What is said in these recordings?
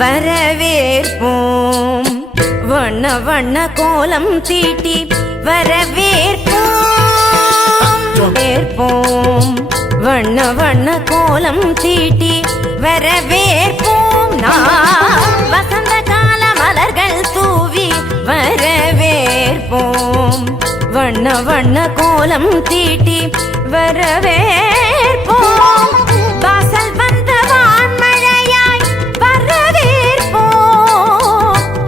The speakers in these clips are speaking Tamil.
வரவேற்போம். வண்ண வண்ண கோலம் தீட்டி வரவேற்போம். வண்ண வண்ண கோலம் தீட்டி வரவேற்போம். நாம் வசந்த கால மலர்கள் தூவி வரவேற்போம். வண்ண வண்ண கோலம் தீட்டி வரவேற்போம். வாசல் வந்த வான்மழையாய் வரவேற்போம்.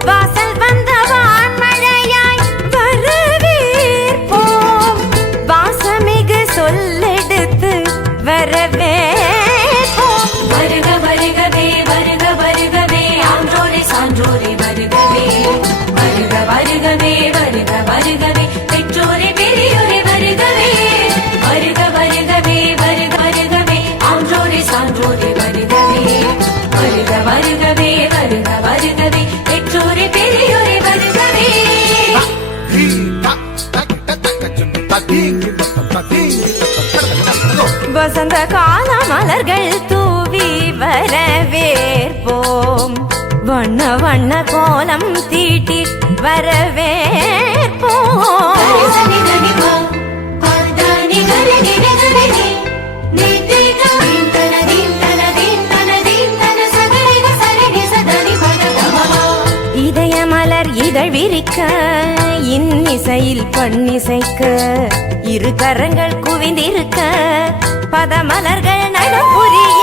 வாசல் வந்த வான்மழையாய் வரவேற்போம். வாசமிகு சொல்லெடுத்து வரவேற்போம். வருக வருகவே வருக வருகவே ஆன்றோரே சான்றோரே வருகவே. வருக வருகவே வருக வருகவே பெற்றோரே பெரியோரே வருகவே. வருக வருகவே வருக வருகவே ஆன்றோரே சான்றோரே வருகவே. வருக வருகவே வருக வருகவே பெற்றோரே பெரியோரே வருகவே. வசந்த கால மலர்கள் தூவி வரவேற்போம். வண்ண வண்ண கோலம் தீட்டி வரவேற்போம். இதயமலர் இதழ் விரிக்க இன்னிசையில் பண்ணிசைக்க இரு கரங்கள் குவிந்திருக்க பதமலர்கள் நடப்புரிய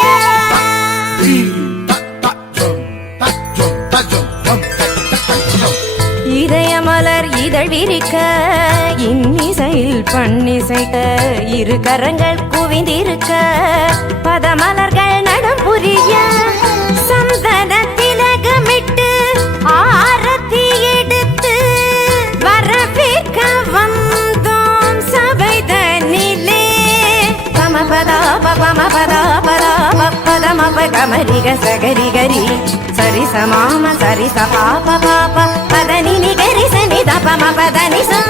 இதயமலர் இதழ் விரிக்க இன்னிசையில் பண்ணிசைக்க இரு கரங்கள் குவிந்திருக்க பதமலர்கள் நடப்புரிய சந்தன திலகமிட்டு ஆரத்தி எடுத்து வரவேற்க வந்தோம் சபைதனிலே. பமபதா பமபதா பதா பதமப கமரிக சகரிகரி சரிசமாம சரிச பாப பாப பதனி நிகரி சனித பமபதனி சா